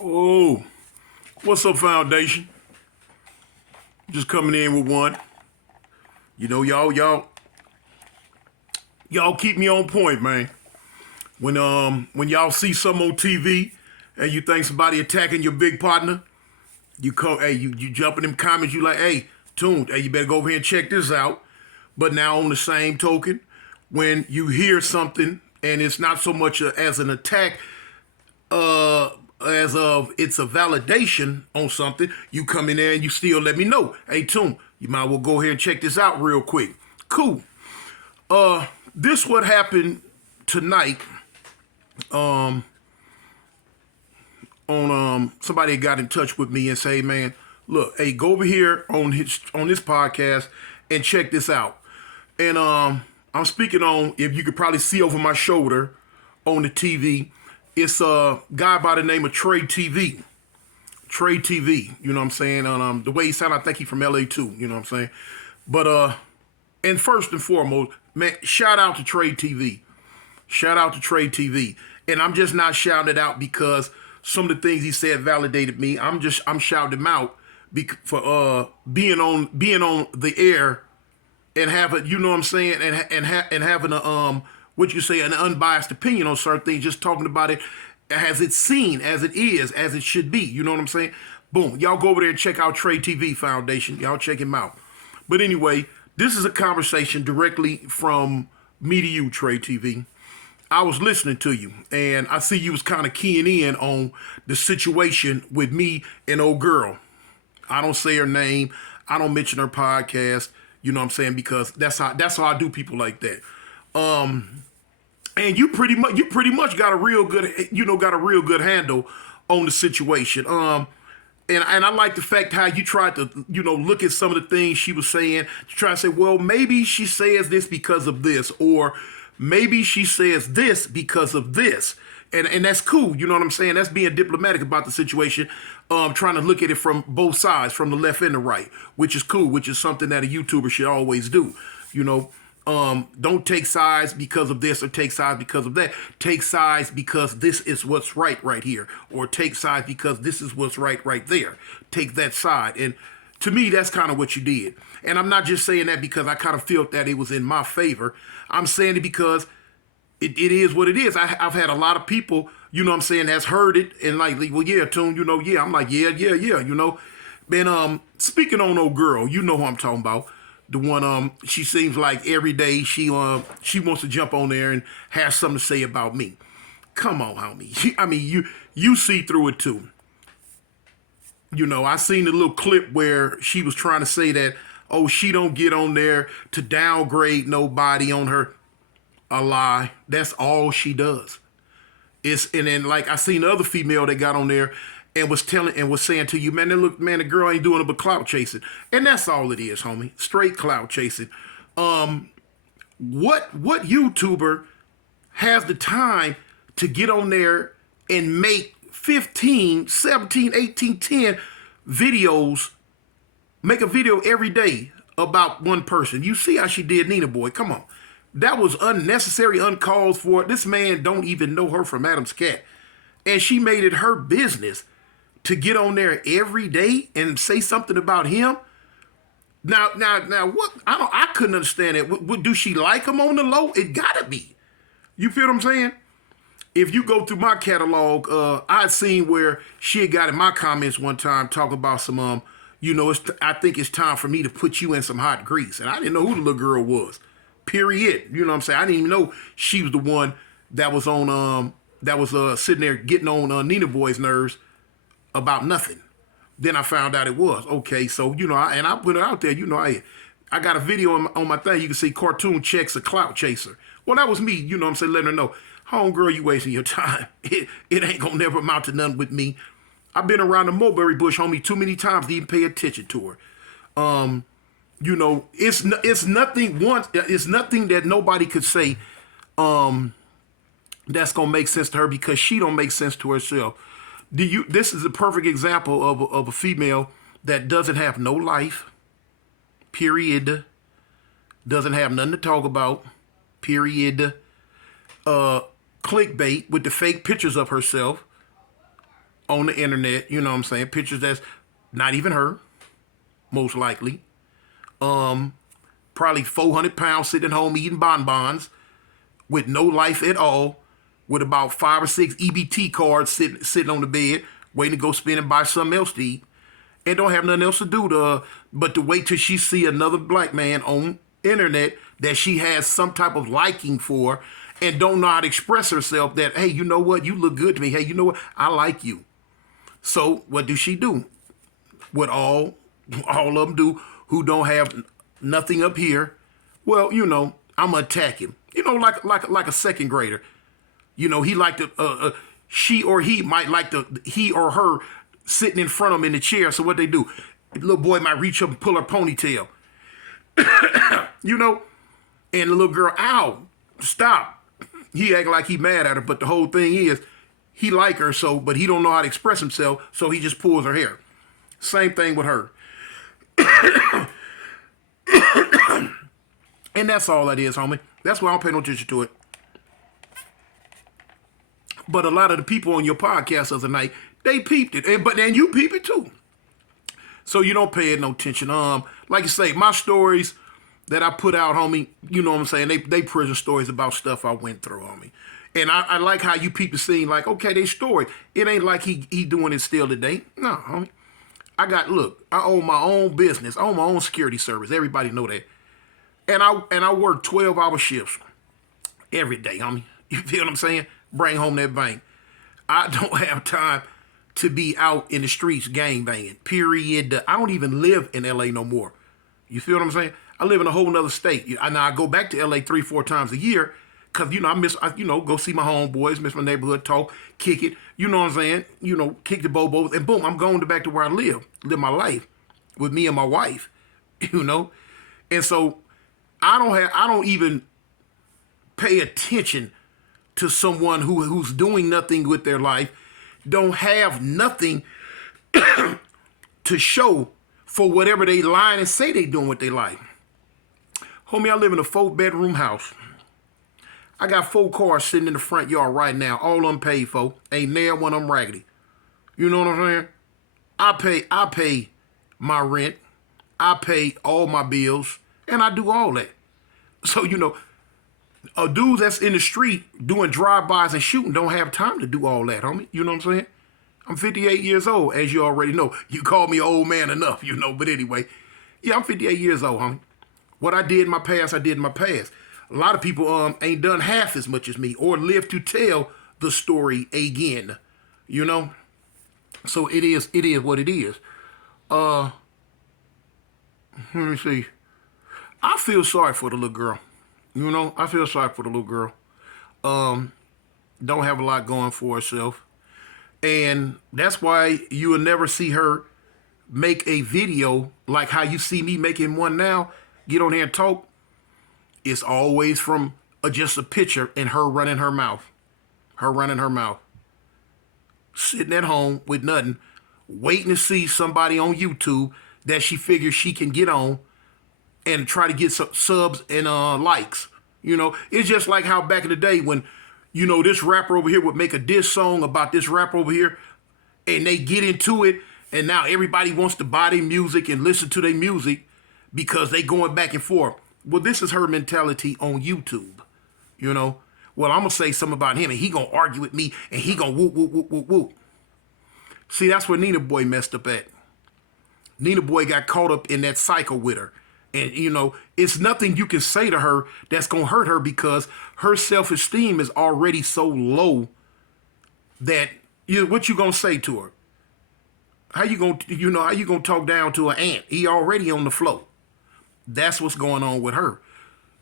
Oh, what's up, Foundation? Just coming in with one. Y'all keep me on point, man. When y'all see some on TV and you think somebody attacking your big partner, you come, hey, you jump in them comments. You like, hey, Tune, hey, you better go over here and check this out. But now on the same token, when you hear something and it's not so much as an attack, as of it's a validation on something, you come in there and you still let me know. Hey, Tune, you might well go ahead and check this out real quick. Cool. This what happened tonight. On somebody got in touch with me and say, man, look, hey, go over here on this podcast and check this out. And I'm speaking on, if you could probably see over my shoulder on the TV, it's a guy by the name of Trey TV. Trey TV, you know what I'm saying? The way he sound, I think he from LA too, you know what I'm saying? But and first and foremost, man, shout out to Trey TV. Shout out to Trey TV. And I'm just not shouting it out because some of the things he said validated me. I'm shouting him out for being on the air and having, you know what I'm saying, and having a what you say, an unbiased opinion on certain things, just talking about it as it's seen, as it is, as it should be. You know what I'm saying? Boom. Y'all go over there and check out Trey TV Foundation. Y'all check him out. But anyway, this is a conversation directly from me to you, Trey TV. I was listening to you, and I see you was kind of keying in on the situation with me and old girl. I don't say her name. I don't mention her podcast. You know what I'm saying? Because that's how I do people like that. And you pretty much got a real good handle on the situation. And I like the fact how you tried to, look at some of the things she was saying to try to say, well, maybe she says this because of this, or maybe she says this because of this. And that's cool, you know what I'm saying? That's being diplomatic about the situation, trying to look at it from both sides, from the left and the right, which is cool, which is something that a YouTuber should always do, you know. Don't take sides because of this or take sides because of that. Take sides because this is what's right here. Or take sides because this is what's right there. Take that side. And to me, that's kind of what you did. And I'm not just saying that because I kind of felt that it was in my favor. I'm saying it because it is what it is. I've had a lot of people, you know what I'm saying, that's heard it and like, well, yeah, Tune, yeah. I'm like, yeah, you know. And speaking on old girl, you know who I'm talking about. The one, she seems like every day she wants to jump on there and have something to say about me. Come on, homie. I mean, you see through it too. You know, I seen the little clip where she was trying to say that, oh, she don't get on there to downgrade nobody on her. A lie. That's all she does. And then like I seen the other female that got on there and was saying to you, man, the girl ain't doing it but clout chasing. And that's all it is, homie. Straight clout chasing. What YouTuber has the time to get on there and make 15, 17, 18, 10 videos, make a video every day about one person? You see how she did Nina Boy. Come on. That was unnecessary, uncalled for. This man don't even know her from Adam's cat. And she made it her business to get on there every day and say something about him. Now, what? I couldn't understand it. What do she like him on the low? It gotta be. You feel what I'm saying? If you go through my catalog, I'd seen where she had got in my comments one time talking about some, I think it's time for me to put you in some hot grease. And I didn't know who the little girl was. Period. You know what I'm saying? I didn't even know she was the one that was on, sitting there getting on Nina Boy's nerves about nothing. Then I found out it was. Okay, so, and I put it out there, I got a video on my thing. You can see Cartoon Checks a clout chaser. Well, that was me, you know what I'm saying, letting her know, homegirl, you wasting your time. It ain't gonna never amount to nothing with me. I've been around the mulberry bush, homie, too many times to even pay attention to her. It's nothing that nobody could say that's gonna make sense to her because she don't make sense to herself. This is a perfect example of a female that doesn't have no life, period. Doesn't have nothing to talk about, period. Clickbait with the fake pictures of herself. on the internet, you know what I'm saying? Pictures that's not even her, most likely. Probably 400 pounds sitting at home eating bonbons with no life at all, with about 5 or 6 EBT cards sitting on the bed, waiting to go spend and buy something else to eat, and don't have nothing else to do but to wait till she see another black man on internet that she has some type of liking for, and don't know how to express herself that, hey, you know what, you look good to me. Hey, you know what, I like you. So what do she do? What all of them do who don't have nothing up here? Well, you know, I'm gonna attack him. You know, like a second grader. You know, he like to she or he might like to he or her sitting in front of him in the chair. So what they do? The little boy might reach up and pull her ponytail. You know, and the little girl, ow, stop. He acting like he mad at her, but the whole thing is he like her, so but he don't know how to express himself, so he just pulls her hair. Same thing with her. And that's all that is, homie. That's why I don't pay no attention to it. But a lot of the people on your podcast the other night, they peeped it. And you peep it too. So you don't pay it no attention. Like you say, my stories that I put out, homie, you know what I'm saying? They prison stories about stuff I went through, homie. And I like how you people seem like, okay, they story. It ain't like he doing it still today. No, homie. I own my own business. I own my own security service. Everybody know that. And I work 12-hour shifts every day, homie. You feel what I'm saying? Bring home that bank. I don't have time to be out in the streets gang banging, period. I don't even live in LA no more. You feel what I'm saying? I live in a whole nother state. Now I go back to LA 3-4 times a year because, you know, go see my homeboys, miss my neighborhood, talk, kick it. You know what I'm saying? You know, kick the bobos, and boom, I'm going back to where I live my life with me and my wife, you know? And so I don't even pay attention to someone who's doing nothing with their life, don't have nothing to show for whatever they lie and say they doing with their life. Homie, I live in a 4-bedroom house. I got 4 cars sitting in the front yard right now, all unpaid for. Ain't near one of them raggedy. You know what I'm saying? I pay my rent. I pay all my bills, and I do all that. So, you know, a dude that's in the street doing drive-bys and shooting don't have time to do all that, homie. You know what I'm saying? I'm 58 years old, as you already know. You call me old man enough, you know. But anyway, yeah, I'm 58 years old, homie. What I did in my past, I did in my past. A lot of people ain't done half as much as me or live to tell the story again, you know? So it is what it is. Let me see. I feel sorry for the little girl. You know, I feel sorry for the little girl. Don't have a lot going for herself. And that's why you will never see her make a video like how you see me making one now. Get on here and talk. It's always from just a picture and her running her mouth. Her running her mouth. Sitting at home with nothing. Waiting to see somebody on YouTube that she figures she can get on and try to get some subs and likes. You know, it's just like how back in the day when, you know, this rapper over here would make a diss song about this rapper over here and they get into it and now everybody wants to buy their music and listen to their music because they going back and forth. Well, this is her mentality on YouTube, you know. Well, I'm going to say something about him and he going to argue with me and he going to whoop, whoop, whoop, whoop, whoop. See, that's where Nina Boy messed up at. Nina Boy got caught up in that cycle with her. And, you know, it's nothing you can say to her that's going to hurt her because her self-esteem is already so low that, what you going to say to her? How you going to talk down to an ant? He already on the floor. That's what's going on with her.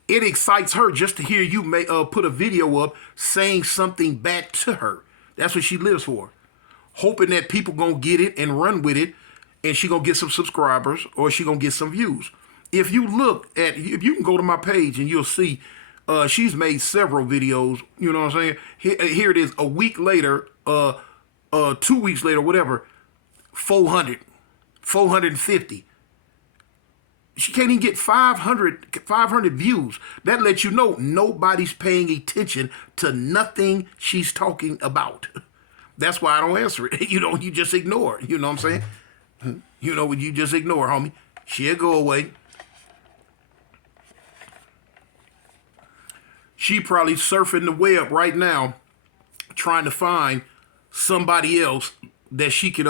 It excites her just to hear you put a video up saying something back to her. That's what she lives for. Hoping that people going to get it and run with it and she going to get some subscribers or she going to get some views. If you can go to my page and you'll see she's made several videos, you know what I'm saying? Here it is, a week later, 2 weeks later, whatever, 400, 450. She can't even get 500 views. That lets you know nobody's paying attention to nothing she's talking about. That's why I don't answer it. You just ignore it. You know what I'm saying? You just ignore, homie. She'll go away. She probably surfing the web right now, trying to find somebody else that she could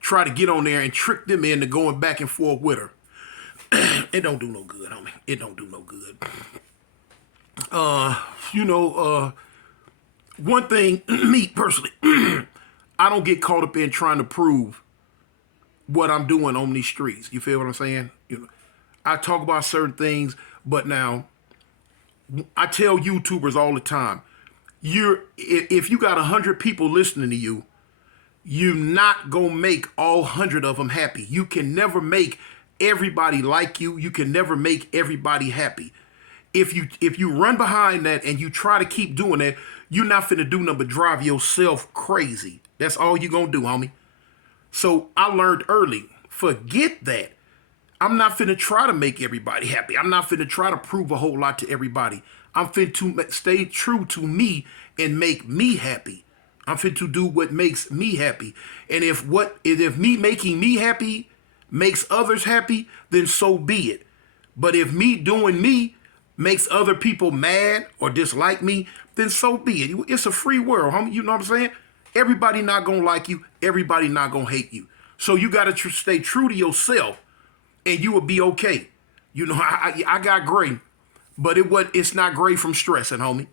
try to get on there and trick them into going back and forth with her. It don't do no good, homie. It don't do no good. One thing, me personally, I don't get caught up in trying to prove what I'm doing on these streets. You feel what I'm saying? I talk about certain things, but now I tell YouTubers all the time, if you got 100 people listening to you, you're not gonna make all 100 of them happy. You can never make everybody like you. You can never make everybody happy. If you run behind that and you try to keep doing that, you're not finna do nothing but drive yourself crazy. That's all you gonna do, homie. So I learned early, forget that. I'm not finna try to make everybody happy. I'm not finna try to prove a whole lot to everybody. I'm finna to stay true to me and make me happy. I'm finna to do what makes me happy. And if me making me happy makes others happy, then so be it. But if me doing me makes other people mad or dislike me, then so be it. It's a free world, homie. You know what I'm saying? Everybody not gonna like you. Everybody not gonna hate you. So you gotta stay true to yourself, and you will be okay. I got gray, but it's not gray from stressing, homie.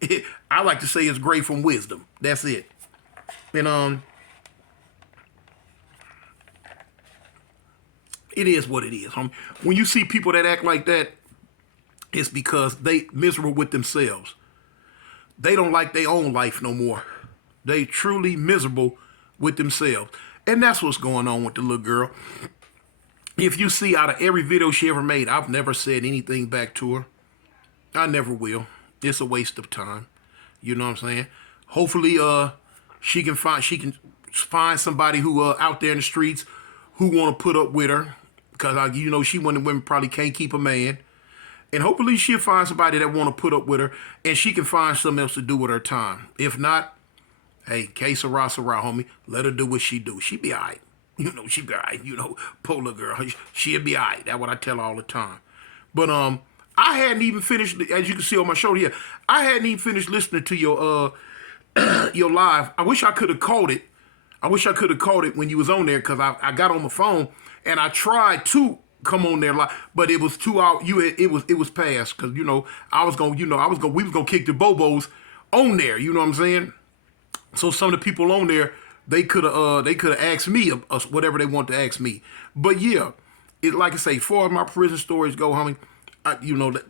I like to say it's gray from wisdom. That's it. And it is what it is, homie. When you see people that act like that, it's because they miserable with themselves. They don't like their own life no more. They truly miserable with themselves. And that's what's going on with the little girl. If you see out of every video she ever made, I've never said anything back to her. I never will. It's a waste of time. You know what I'm saying? Hopefully she can find somebody who out there in the streets who want to put up with her. Because she one of the women probably can't keep a man. And hopefully she'll find somebody that want to put up with her and she can find something else to do with her time. If not, hey, que sera, homie. Let her do what she do. She be all right. She be all right. Polar girl. She'll be all right. That's what I tell her all the time. But I hadn't even finished, as you can see on my shoulder here, I hadn't even finished listening to your your live. I wish I could have caught it. I wish I could have caught it when you was on there because I got on the phone and I tried to come on there live, but it was 2 hours. It was past because we was gonna kick the bobos on there. You know what I'm saying? So some of the people on there, they could have asked me whatever they want to ask me. But yeah, it like I say, far as my prison stories go, homie,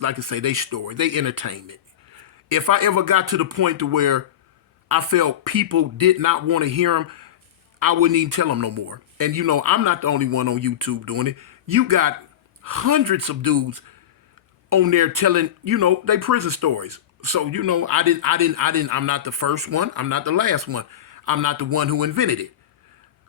like I say, they story, they entertainment. If I ever got to the point to where I felt people did not want to hear them, I wouldn't even tell them no more. And I'm not the only one on YouTube doing it. You got hundreds of dudes on there telling, they prison stories. So, I'm not the first one. I'm not the last one. I'm not the one who invented it.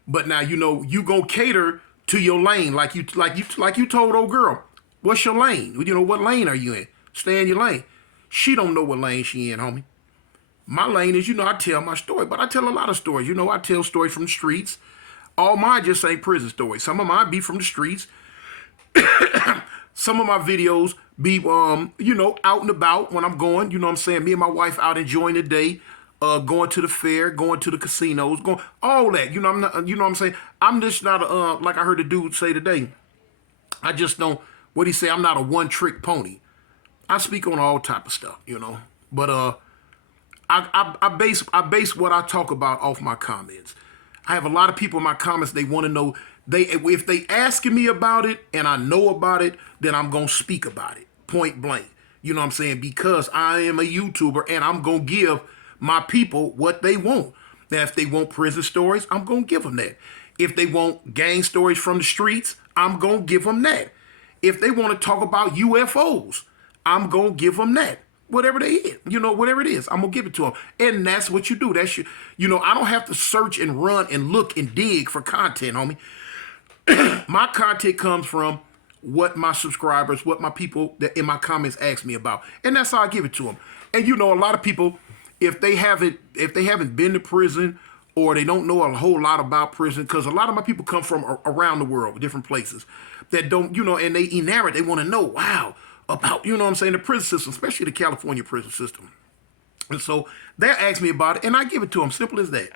But now, you go cater to your lane like you told old girl. What's your lane? What lane are you in? Stay in your lane. She don't know what lane she in, homie. My lane is, I tell my story, but I tell a lot of stories. I tell stories from the streets. All mine just ain't prison stories. Some of mine be from the streets. Some of my videos be, out and about when I'm going. You know what I'm saying? Me and my wife out enjoying the day, going to the fair, going to the casinos, going all that. I'm not. You know what I'm saying? I'm just not like I heard the dude say today. I just don't. What he say? I'm not a one-trick pony. I speak on all type of stuff. But I base what I talk about off my comments. I have a lot of people in my comments. They want to know. If they asking me about it and I know about it, then I'm going to speak about it, point blank. You know what I'm saying? Because I am a YouTuber and I'm going to give my people what they want. Now, if they want prison stories, I'm going to give them that. If they want gang stories from the streets, I'm going to give them that. If they want to talk about UFOs, I'm going to give them that. Whatever they is, whatever it is, I'm going to give it to them. And that's what you do. That's I don't have to search and run and look and dig for content, homie. My content comes from what my subscribers, what my people that in my comments ask me about. And that's how I give it to them. And a lot of people, if they haven't been to prison or they don't know a whole lot about prison, because a lot of my people come from around the world, different places that don't, and they enamored. They want to know, wow, about, what I'm saying, the prison system, especially the California prison system. And so they ask me about it, and I give it to them. Simple as that.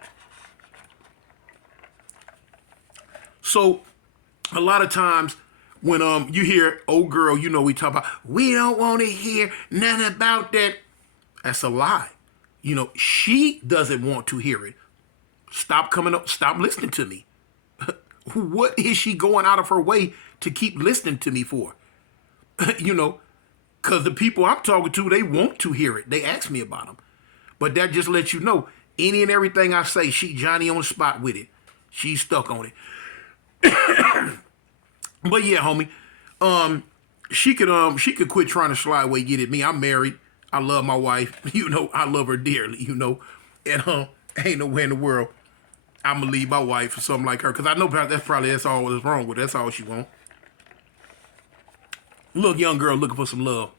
So a lot of times when you hear, old girl, we talk about, we don't want to hear nothing about that. That's a lie. She doesn't want to hear it. Stop coming up. Stop listening to me. What is she going out of her way to keep listening to me for? Because the people I'm talking to, they want to hear it. They ask me about them. But that just lets you know, any and everything I say, she Johnny on the spot with it. She's stuck on it. But yeah, homie, she could quit trying to slide away, get at me. I'm married. I love my wife. I love her dearly. And ain't nowhere in the world I'm gonna leave my wife for something like her, because I know that's all that's wrong with her. That's all she want. Look, young girl looking for some love.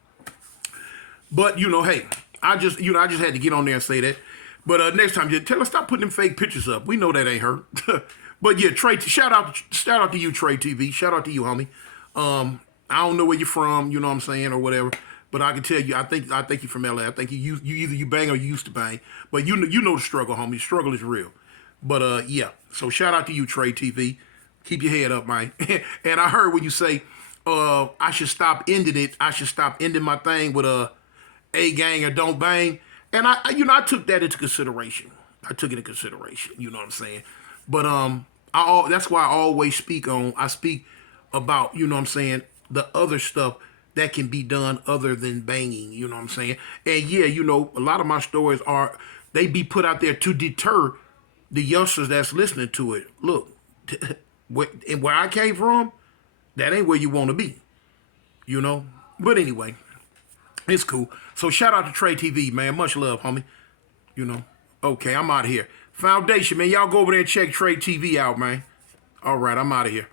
But hey, I just had to get on there and say that. But next time, just tell her stop putting them fake pictures up. We know that ain't her. But yeah, Trey, shout out to you, Trey TV. Shout out to you, homie. I don't know where you're from, you know what I'm saying, or whatever. But I can tell you, I think you're from LA. I think you either you bang or you used to bang. But you know the struggle, homie. The struggle is real. But yeah. So shout out to you, Trey TV. Keep your head up, man. And I heard when you say I should stop ending it. I should stop ending my thing with a gang or don't bang. And I took that into consideration. I took it into consideration. You know what I'm saying? But that's why I speak about, you know what I'm saying, the other stuff that can be done other than banging, you know what I'm saying? And yeah, a lot of my stories they be put out there to deter the youngsters that's listening to it. Look, where I came from, that ain't where you want to be, But anyway, it's cool. So shout out to Trey TV, man. Much love, homie. Okay, I'm out of here. Foundation, man. Y'all go over there and check Trey TV out, man. All right, I'm out of here.